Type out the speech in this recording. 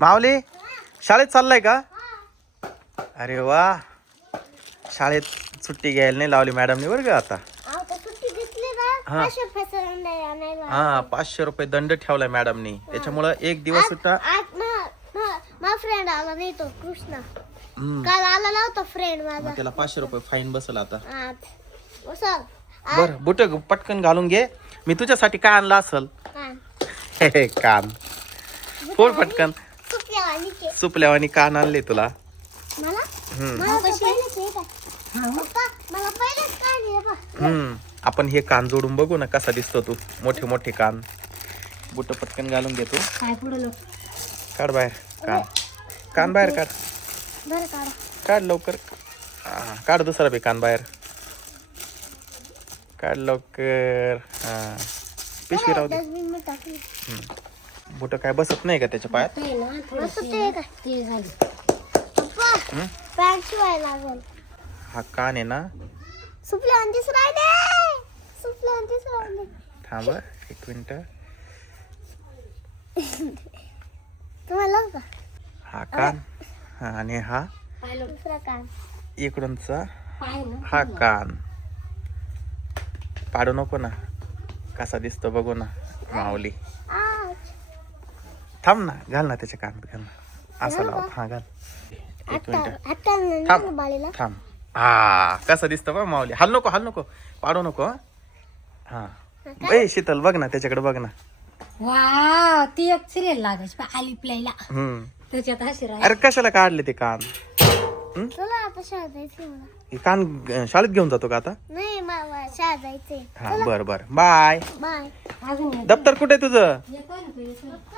माऊली शाळेत चाललाय का? अरे वा. शाळेत सुट्टी घ्यायला नाही लावली मॅडमने बरं का आता? हा. पाचशे रुपये आणायला. हा पाचशे रुपये दंड ठेवलाय मॅडमनी त्याच्यामुळं एक दिवस सुट्टा फ्रेंड आला नाही तो कृष्णा. हम्म. काल आला नव्हता फ्रेंड माझा. मग त्याला पाचशे रुपये फाईन बसल आता. बर बुट पटकन घालून घे. मी तुझ्यासाठी काय आणलं असल? कान फोड पटकन. सुपल्यावानी कान आणले तुला. मला? हम्म. मला तर पहिलेच हे हम्म. आपण हे कान जोडून बघू ना कसा दिसतो तू. मोठे मोठे कान. बुट पटकन घालून घेतो काय पुढे लोक? काढ बाहेर. कान. कान बाहेर काढ. बरं काढा. काढ लवकर. काढ दुसरा बी कान बाहेर. काढ लवकर. हा. पिशवी राहू दे. बुट काय बसत नाही का त्याच्या पायात? असं ते काय ते झाले. पप्पा पॅन्ट शिवायला लागल. हा कान आहे ना? दे. थांब हं, एक मिनिट. तुम्हाला का? हा कान. हा आणि हा? दुसरा कान. इकडूनचा? हा कान. पाडू नको ना. कसा दिसतो बघू ना माऊली. थांब ना घाल ना त्याच्या कान घाल ना. असं लाव. हा घाल. एक आता मिनिट थांब. हा कसं दिसतं बा माऊली. हल नको हल नको. पाडू नको हं. ए शीतल बघ ना त्याच्याकडे बघ ना. वा ती एक सिरियल लागायची आली प्लेला हम्म. त्याच्यात अशी राह अरे कशाला काढले ते कान? चला आता शाळा जायचंय मला. हे कान अं, शाळेत घेऊन जातो का आता? नाही मला शाळा जायचंय. हा बर बर. बाय. बाय. अजून एक. दप्तर कुठे आहे तुझं? येतोय ना तो, येतोय.